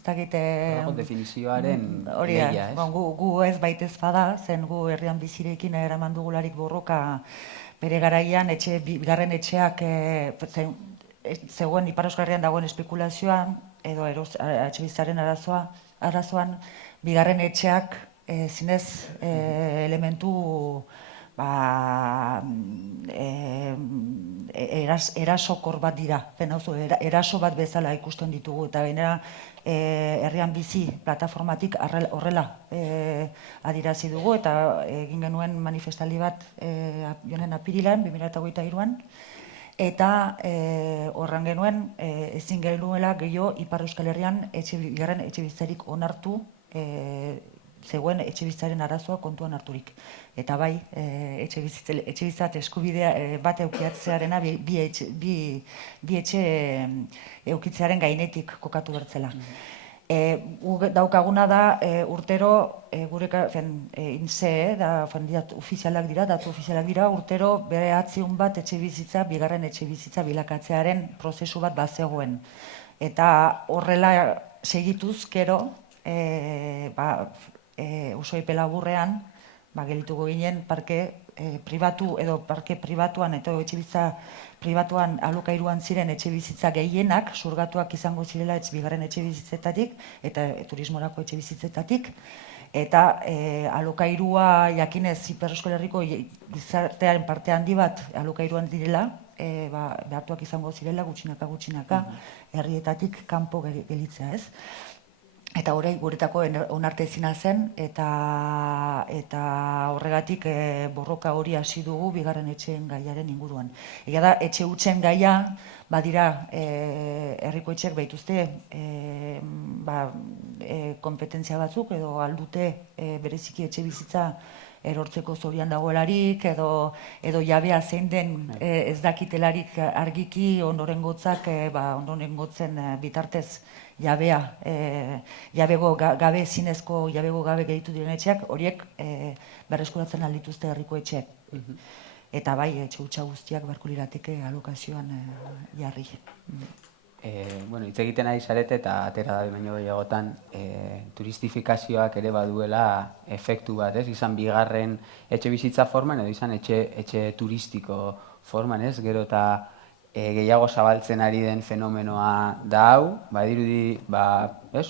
ez dakit... Definizioaren hori lehia, ez? gu ez baitez bada, zen gu herrian bizirekin eraman dugularik borroka bere garaian, bigarren etxeak zegoen Ipar Euskal Herrian dagoen espekulazioan, edo etxebizitzaren arazoan, bigarren etxeak zinez elementu erasokor bat dira, eraso bat bezala ikusten ditugu, eta gainera herrian bizi plataformatik horrela adirazi dugu, eta egin genuen manifestaldi bat joanen apirilan, 2023an, eta horren genuen ezin genuela gehiago Ipar Euskal Herrian bigarren etxebizitzarik onartu zegoen etxebizitzaren arazoa kontuan harturik. Eta bai, etxebizitzat eskubidea bat eukiatzearena bi etxe eukitzearen gainetik kokatu bertzela. Daukaguna da urtero, gure INSE, datu ofizialak dira, urtero bere 900 bat etxebizitza, bigarren etxebizitza bilakatzearen prozesu bat bazegoen. Eta horrela segituz, gero, oso epe laburrean, gelituko ginen parke pribatu edo parke pribatuan eta etxebizitza pribatuan alokairuan ziren etxebizitza gehienak surgatuak izango zirela bigarren etxebizitzetatik eta turismorako etxebizitzetatik, eta alokairua jakinez Ipar Euskal Herriko gizartearen parte handi bat alokairuan direla, behartuak izango zirela gutxinaka herrietatik kanpo gelitzea, ez? Eta hori guretako onartezina zen, eta horregatik borroka hori hasi dugu bigarren etxeen gaiaren inguruan. Egia da, etxe hutsen gaia, badira herriko etxeak baituzte kompetentzia batzuk, edo aldute bereziki etxe bizitza erortzeko zorian dagoelarik, edo jabea zein den ez dakitelarik argiki ondorengotzak, ondorengotzen bitartez jabea, gabe, zinezko jabego gabe gehitu diren etxeak, horiek berreskuratzen aldituzte herriko etxeak. Eta bai, etxe hutsa guztiak beharko lirateke alokazioan jarri. Hitz egiten ari zarete eta atera da baino gehiagotan turistifikazioak ere baduela efektu bat, ez? Izan bigarren etxe bizitza forman edo izan etxe turistiko forman, ez? Gero eta gehiago zabaltzen ari den fenomenoa da hau, badirudi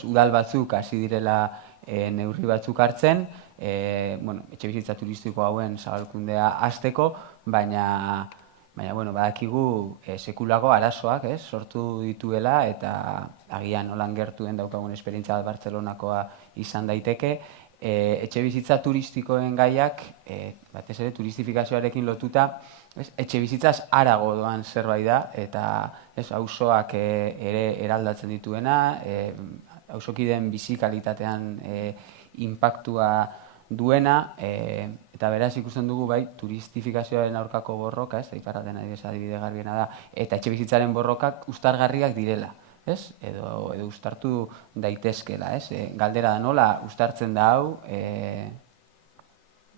udal batzuk hasi direla neurri batzuk hartzen, etxe bizitza turistiko hauen zabalkundea hasteko, baina badakigu sekulako arazoak sortu dituela, eta agian holan gertuen daukagun esperientzia bat Bartzelonakoa izan daiteke, etxe bizitza turistikoen gaiak, batez ere turistifikazioarekin lotuta, etxe bizitzaz harago doan zerbait da, eta auzoak ere eraldatzen dituena, auzokideen bizi kalitatean inpaktua duena, eta beraz ikusten dugu bai turistifikazioaren aurkako borroka, Iparraldean adibide garbiena da, eta etxe bizitzaren borrokak uztargarriak direla, edo uztartu daitezkela. Galdera da nola uztartzen da hau